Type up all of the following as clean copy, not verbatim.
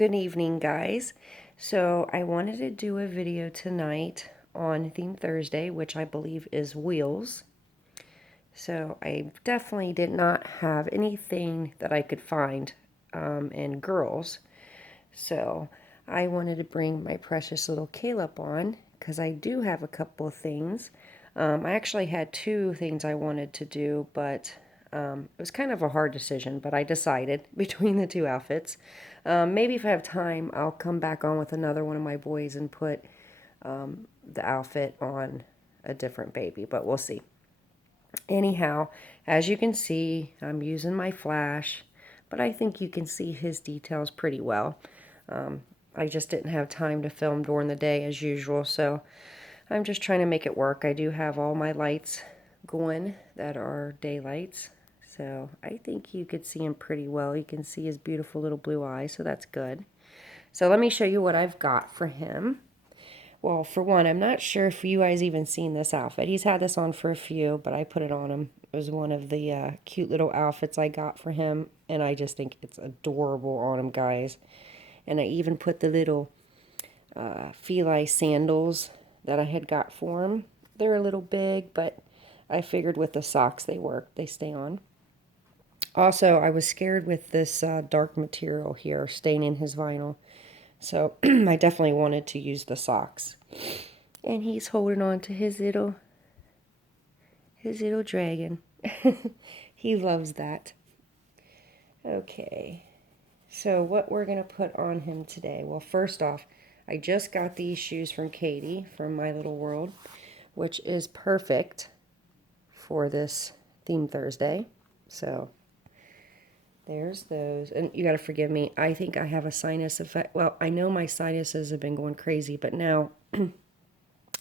Good evening, guys. So I wanted to do a video tonight on Theme Thursday, which I believe is wheels. So I definitely did not have anything that I could find in girls. So I wanted to bring my precious little Caleb on because I do have a couple of things. I actually had two things I wanted to do, but it was kind of a hard decision, but I decided between the two outfits. Maybe if I have time, I'll come back on with another one of my boys and put the outfit on a different baby, but we'll see. Anyhow, as you can see, I'm using my flash, but I think you can see his details pretty well. I just didn't have time to film during the day as usual, so I'm just trying to make it work. I do have all my lights going that are daylights, so I think you could see him pretty well. You can see his beautiful little blue eyes, so that's good. So let me show you what I've got for him. Well, for one, I'm not sure if you guys even seen this outfit. He's had this on for a few, but I put it on him. It was one of the cute little outfits I got for him, and I just think it's adorable on him, guys. And I even put the little Feli sandals that I had got for him. They're a little big, but I figured with the socks they work. They stay on. Also, I was scared with this dark material here staining his vinyl. So I definitely wanted to use the socks. And he's holding on to his little dragon. He loves that. Okay. So what we're going to put on him today. Well, first off, I just got these shoes from Katie from My Little World, which is perfect for this Theme Thursday. So there's those. And you got to forgive me. I think I have a sinus effect. Well, I know my sinuses have been going crazy, but now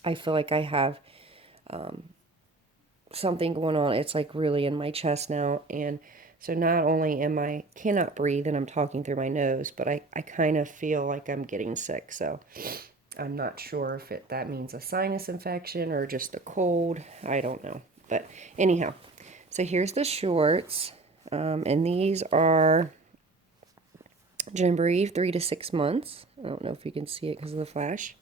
I feel like I have something going on. It's like really in my chest now. And so not only cannot breathe and I'm talking through my nose, but I kind of feel like I'm getting sick. So I'm not sure if that means a sinus infection or just a cold. I don't know. But anyhow, so here's the shorts. And these are Gymboree 3 to 6 months. I don't know if you can see it because of the flash.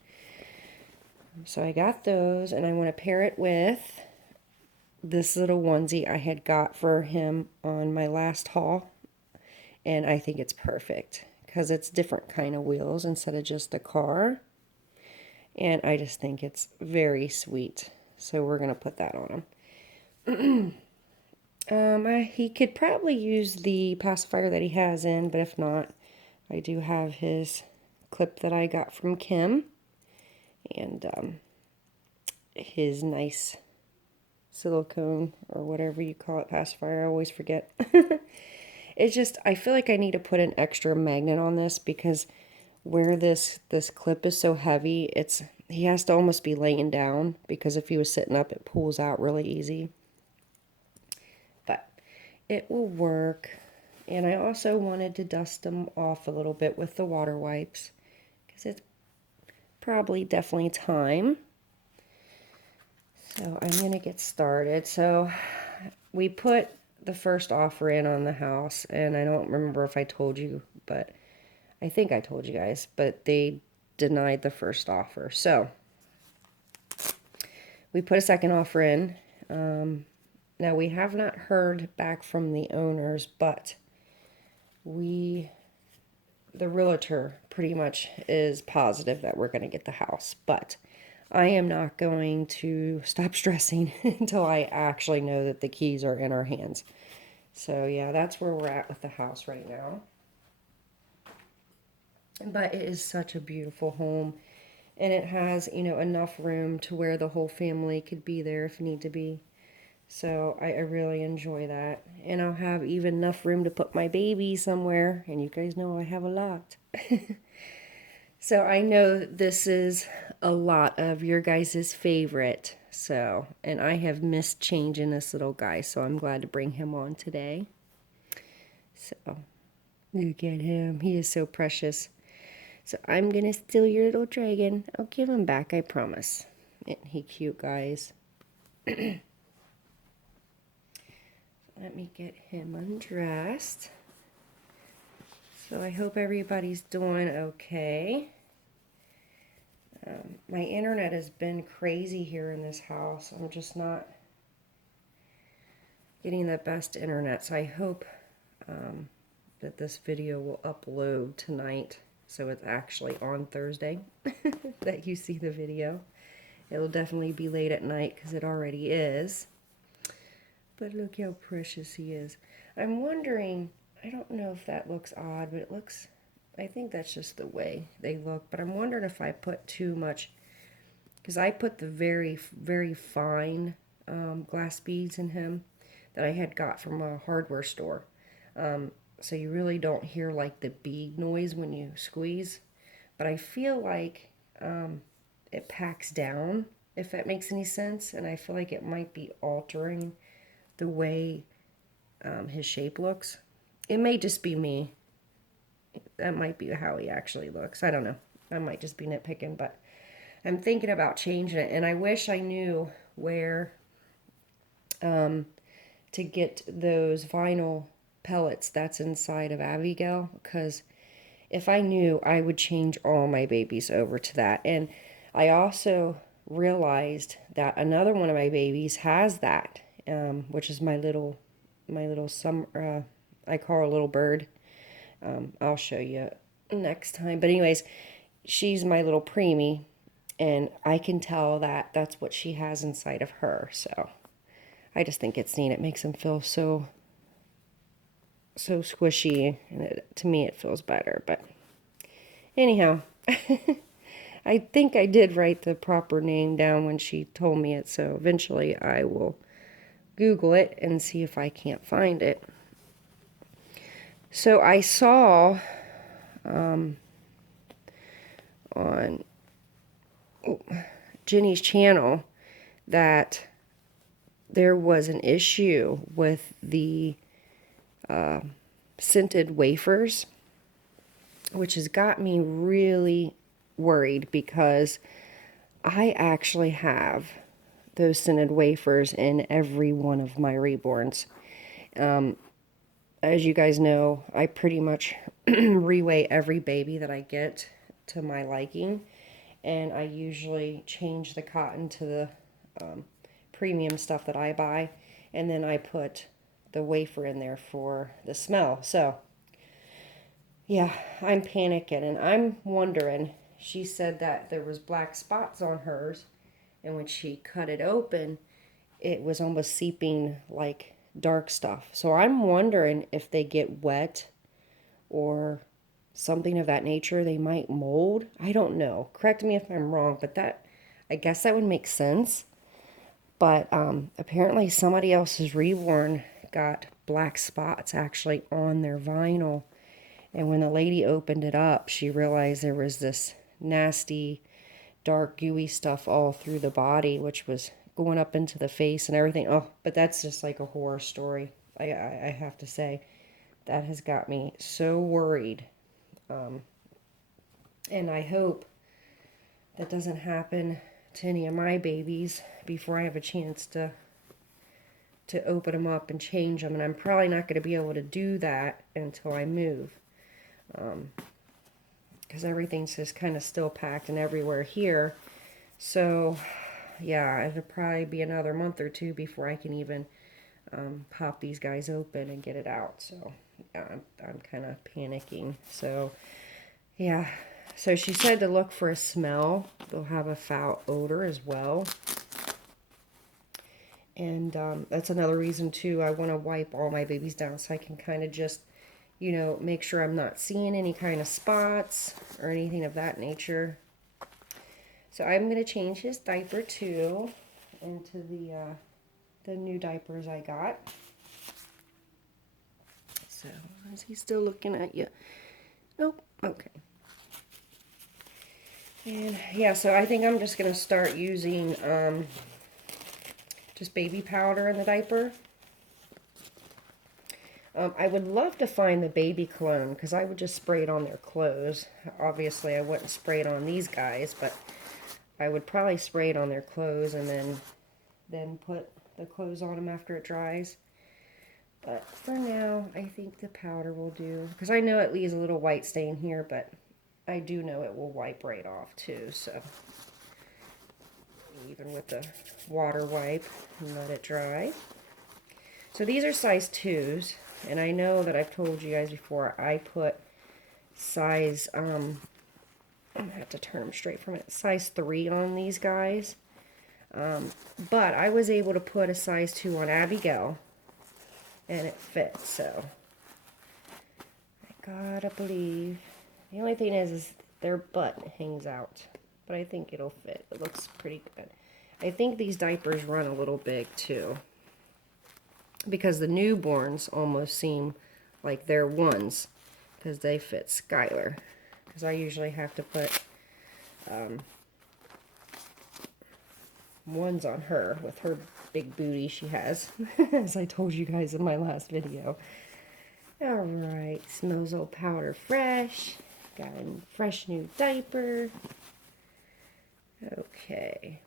So I got those, and I want to pair it with this little onesie I had got for him on my last haul. And I think it's perfect because it's different kind of wheels instead of just a car. And I just think it's very sweet. So we're going to put that on him. He could probably use the pacifier that he has in, but if not, I do have his clip that I got from Kim. And his nice silicone or whatever you call it, pacifier. I always forget. It's just, I feel like I need to put an extra magnet on this because where this clip is so heavy, he has to almost be laying down because if he was sitting up, it pulls out really easy. But it will work. And I also wanted to dust them off a little bit with the water wipes because it's probably definitely time. So I'm going to get started. So we put the first offer in on the house, and I don't remember if I told you, but I think I told you guys, but they denied the first offer. So we put a second offer in. Now we have not heard back from the owners, but the realtor pretty much is positive that we're going to get the house, but I am not going to stop stressing until I actually know that the keys are in our hands. So yeah, that's where we're at with the house right now. But it is such a beautiful home, and it has, enough room to where the whole family could be there if need to be. So I really enjoy that. And I'll have even enough room to put my baby somewhere. And you guys know I have a lot. So I know this is a lot of your guys' favorite. So, and I have missed changing this little guy. So I'm glad to bring him on today. So, look at him. He is so precious. So I'm going to steal your little dragon. I'll give him back, I promise. Isn't he cute, guys? Let me get him undressed. So I hope everybody's doing okay. My internet has been crazy here in this house. I'm just not getting the best internet, so I hope that this video will upload tonight, so it's actually on Thursday that you see the video. It'll definitely be late at night because it already is. But look how precious he is. I'm wondering, I don't know if that looks odd, but it looks, I think that's just the way they look. But I'm wondering if I put too much, because I put the very, very fine glass beads in him that I had got from a hardware store. So you really don't hear like the bead noise when you squeeze. But I feel like it packs down, if that makes any sense. And I feel like it might be altering the way his shape looks. It may just be me. That might be how he actually looks. I don't know. I might just be nitpicking, but I'm thinking about changing it. And I wish I knew where to get those vinyl pellets that's inside of Abigail, because if I knew, I would change all my babies over to that. And I also realized that another one of my babies has that, which is my little summer, I call her a little bird. I'll show you next time. But anyways, she's my little preemie, and I can tell that that's what she has inside of her. So I just think it's neat. It makes them feel so squishy, and to me it feels better. But anyhow, I think I did write the proper name down when she told me it, so eventually I will Google it and see if I can't find it. So I saw on Jenny's channel that there was an issue with the scented wafers, which has got me really worried because I actually have those scented wafers in every one of my reborns. As you guys know, I pretty much reweigh every baby that I get to my liking, and I usually change the cotton to the premium stuff that I buy, and then I put the wafer in there for the smell. So yeah, I'm panicking, and I'm wondering, she said that there was black spots on hers, and when she cut it open, it was almost seeping like dark stuff. So I'm wondering if they get wet or something of that nature, they might mold. I don't know. Correct me if I'm wrong, but that, I guess that would make sense. But apparently somebody else's reborn got black spots actually on their vinyl. And when the lady opened it up, she realized there was this nasty, dark, gooey stuff all through the body, which was going up into the face and everything. Oh, but that's just like a horror story. I have to say, that has got me so worried. And I hope that doesn't happen to any of my babies before I have a chance to open them up and change them. And I'm probably not going to be able to do that until I move. Because everything's just kind of still packed and everywhere here. So, yeah, it'll probably be another month or two before I can even pop these guys open and get it out. So, yeah, I'm kind of panicking. So, yeah. So she said to look for a smell. They'll have a foul odor as well. And that's another reason, too. I want to wipe all my babies down so I can kind of just, you know, make sure I'm not seeing any kind of spots or anything of that nature. So I'm going to change his diaper, too, into the new diapers I got. So, is he still looking at you? Nope. Okay. And, yeah, so I think I'm just going to start using just baby powder in the diaper. I would love to find the baby cologne, because I would just spray it on their clothes. Obviously, I wouldn't spray it on these guys, but I would probably spray it on their clothes and then put the clothes on them after it dries. But for now, I think the powder will do. Because I know it leaves a little white stain here, but I do know it will wipe right off too. So even with the water wipe and let it dry. So these are size 2s. And I know that I've told you guys before, I put size, I'm going to have to turn them straight from it, size 3 on these guys. But I was able to put a size 2 on Abigail, and it fits, so I gotta believe. The only thing is their butt hangs out, but I think it'll fit. It looks pretty good. I think these diapers run a little big too, because the newborns almost seem like they're ones, because they fit Skylar. Because I usually have to put ones on her with her big booty she has, as I told you guys in my last video. Alright, smells all powder fresh. Got a fresh new diaper. Okay.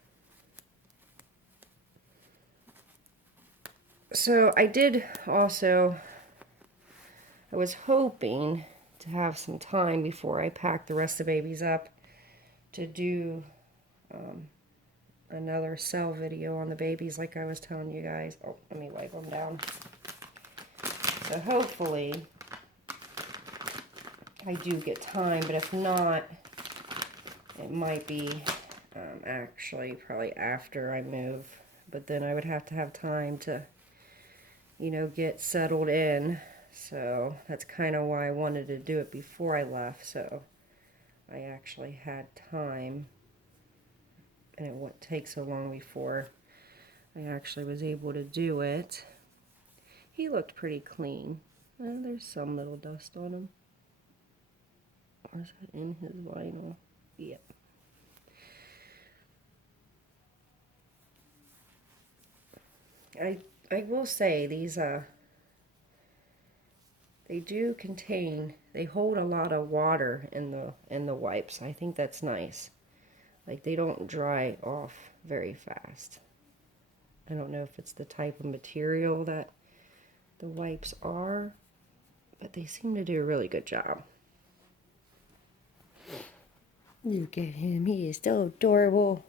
So I did also, I was hoping to have some time before I pack the rest of the babies up to do another cell video on the babies like I was telling you guys. Oh, let me wipe them down. So hopefully I do get time, but if not, it might be actually probably after I move. But then I would have to have time to, you know, get settled in. So that's kind of why I wanted to do it before I left, so I actually had time. And it wouldn't take so long before I actually was able to do it. He looked pretty clean. There's some little dust on him. Or is that in his vinyl? Yep. I will say these they do contain, they hold a lot of water in the wipes. I think that's nice. Like, they don't dry off very fast. I don't know if it's the type of material that the wipes are, but they seem to do a really good job. Look at him. He is so adorable.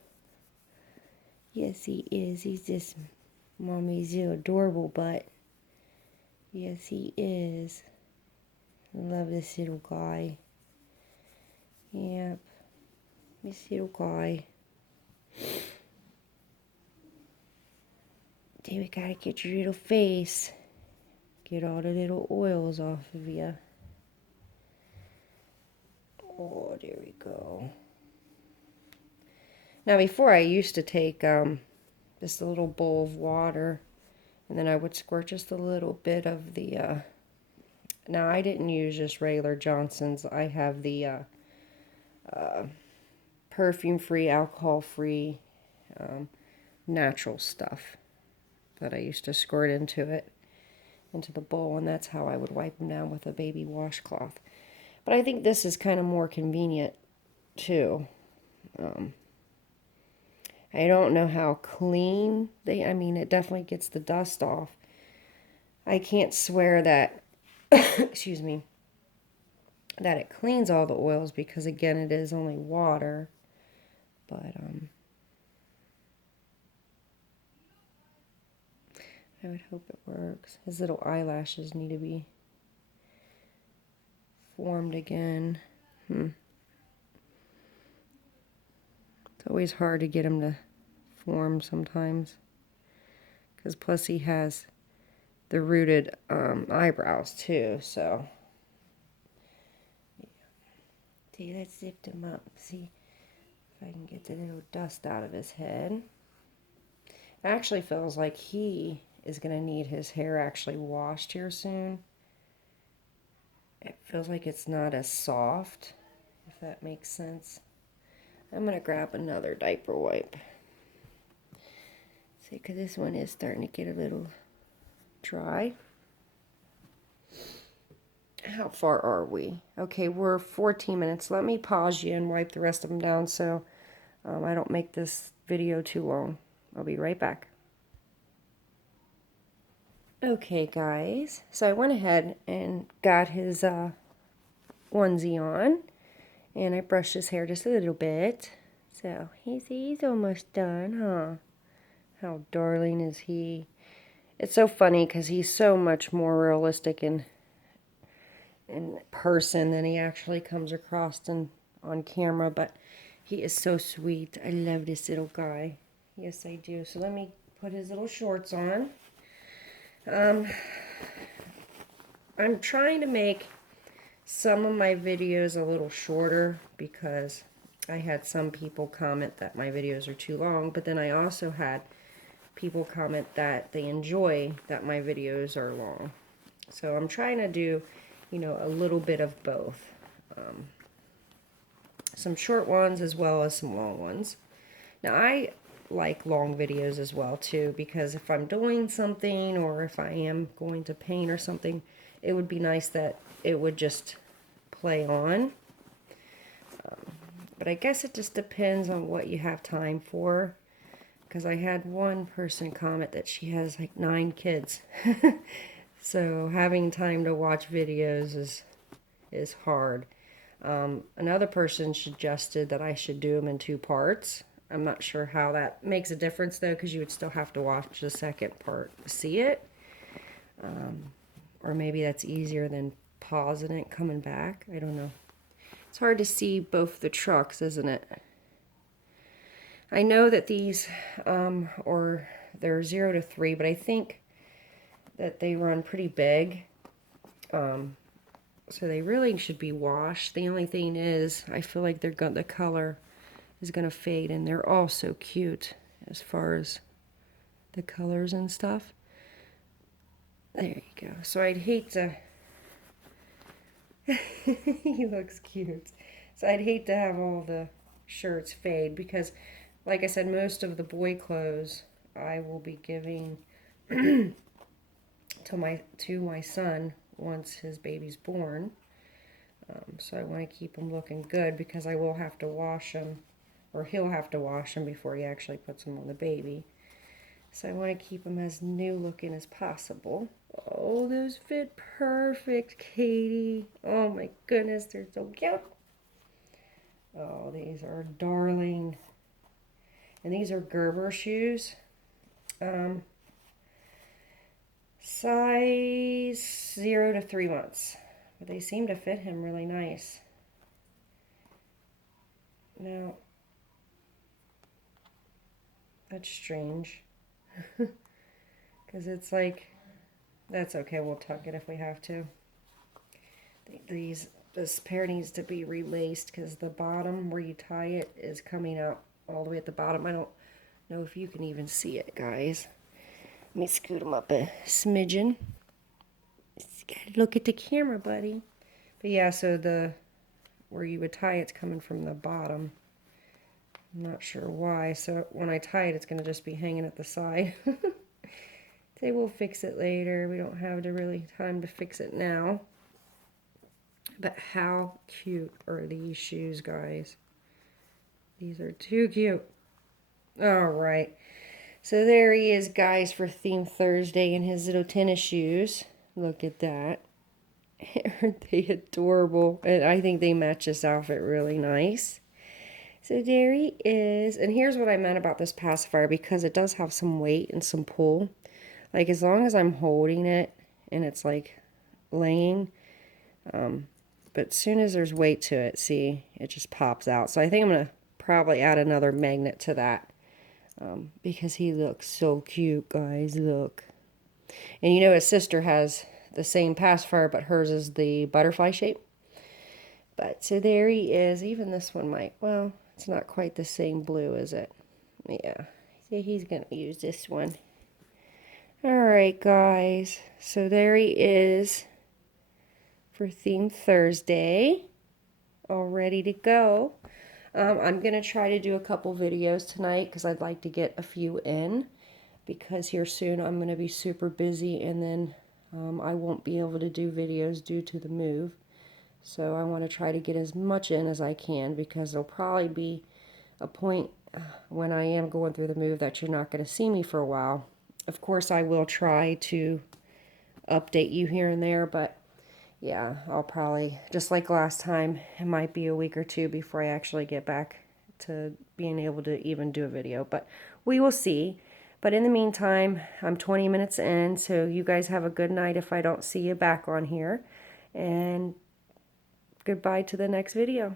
Yes, he is. He's just Mommy's little adorable butt. Yes, he is. I love this little guy. Yep. This little guy. Then we gotta get your little face. Get all the little oils off of you. Oh, there we go. Now, before I used to take just a little bowl of water, and then I would squirt just a little bit of the, now I didn't use just regular Johnson's. I have the perfume-free, alcohol-free, natural stuff that I used to squirt into the bowl, and that's how I would wipe them down with a baby washcloth. But I think this is kind of more convenient, too. I don't know how clean I mean, it definitely gets the dust off. I can't swear that, excuse me, that it cleans all the oils, because again, it is only water. But, I would hope it works. His little eyelashes need to be formed again. It's always hard to get him to form sometimes. Because plus he has the rooted eyebrows too, so. See, let's zip him up. See if I can get the little dust out of his head. It actually feels like he is going to need his hair actually washed here soon. It feels like it's not as soft, if that makes sense. I'm going to grab another diaper wipe. See, because this one is starting to get a little dry. How far are we? Okay, we're 14 minutes. Let me pause you and wipe the rest of them down so I don't make this video too long. I'll be right back. Okay, guys, so I went ahead and got his onesie on, and I brushed his hair just a little bit. So he's almost done, huh? How darling is he? It's so funny because he's so much more realistic in person than he actually comes across on camera, but he is so sweet. I love this little guy. Yes, I do. So let me put his little shorts on. I'm trying to make some of my videos a little shorter because I had some people comment that my videos are too long, but then I also had people comment that they enjoy that my videos are long. So I'm trying to do, a little bit of both. Some short ones as well as some long ones. Now I like long videos as well too, because if I'm doing something or if I am going to paint or something, it would be nice that it would just play on. But I guess it just depends on what you have time for, because I had one person comment that she has like 9 kids. So having time to watch videos is hard. Another person suggested that I should do them in 2 parts. I'm not sure how that makes a difference though, because you would still have to watch the second part to see it. Or maybe that's easier than pausing it, coming back. I don't know. It's hard to see both the trucks, isn't it? I know that these, or they're 0 to 3, but I think that they run pretty big. So they really should be washed. The only thing is, I feel like the color is gonna fade, and they're all so cute as far as the colors and stuff. There you go. So I'd hate to. He looks cute. So I'd hate to have all the shirts fade because, like I said, most of the boy clothes I will be giving to my son once his baby's born. So I want to keep him looking good because I will have to wash him, or he'll have to wash him before he actually puts them on the baby. So I want to keep them as new looking as possible. Oh, those fit perfect, Katie. Oh my goodness, they're so cute. Oh, these are darling. And these are Gerber shoes. Size 0 to 3 months. But they seem to fit him really nice. Now, that's strange. Because it's like, that's okay, we'll tuck it if we have to. This pair needs to be relaced because the bottom where you tie it is coming out all the way at the bottom. I don't know if you can even see it, guys. Let me scoot them up a smidgen. Look at the camera, buddy. But yeah, so where you would tie it's coming from the bottom. I'm not sure why. So when I tie it, it's going to just be hanging at the side. They will fix it later. We don't have really time to fix it now. But how cute are these shoes, guys? These are too cute. All right. So there he is, guys, for Theme Thursday in his little tennis shoes. Look at that. Aren't they adorable? And I think they match this outfit really nice. So there he is. And here's what I meant about this pacifier, because it does have some weight and some pull. Like, as long as I'm holding it and it's like laying, but as soon as there's weight to it, see, it just pops out. So I think I'm going to probably add another magnet to that, because he looks so cute, guys. Look. And his sister has the same pacifier, but hers is the butterfly shape. But so there he is. Even this one might, well, it's not quite the same blue, is it? Yeah. So he's going to use this one. Alright, guys. So there he is for Theme Thursday. All ready to go. I'm going to try to do a couple videos tonight because I'd like to get a few in. Because here soon I'm going to be super busy, and then I won't be able to do videos due to the move. So I want to try to get as much in as I can, because there'll probably be a point when I am going through the move that you're not going to see me for a while. Of course, I will try to update you here and there, but yeah, I'll probably, just like last time, it might be a week or two before I actually get back to being able to even do a video, but we will see. But in the meantime, I'm 20 minutes in, so you guys have a good night if I don't see you back on here, and goodbye to the next video.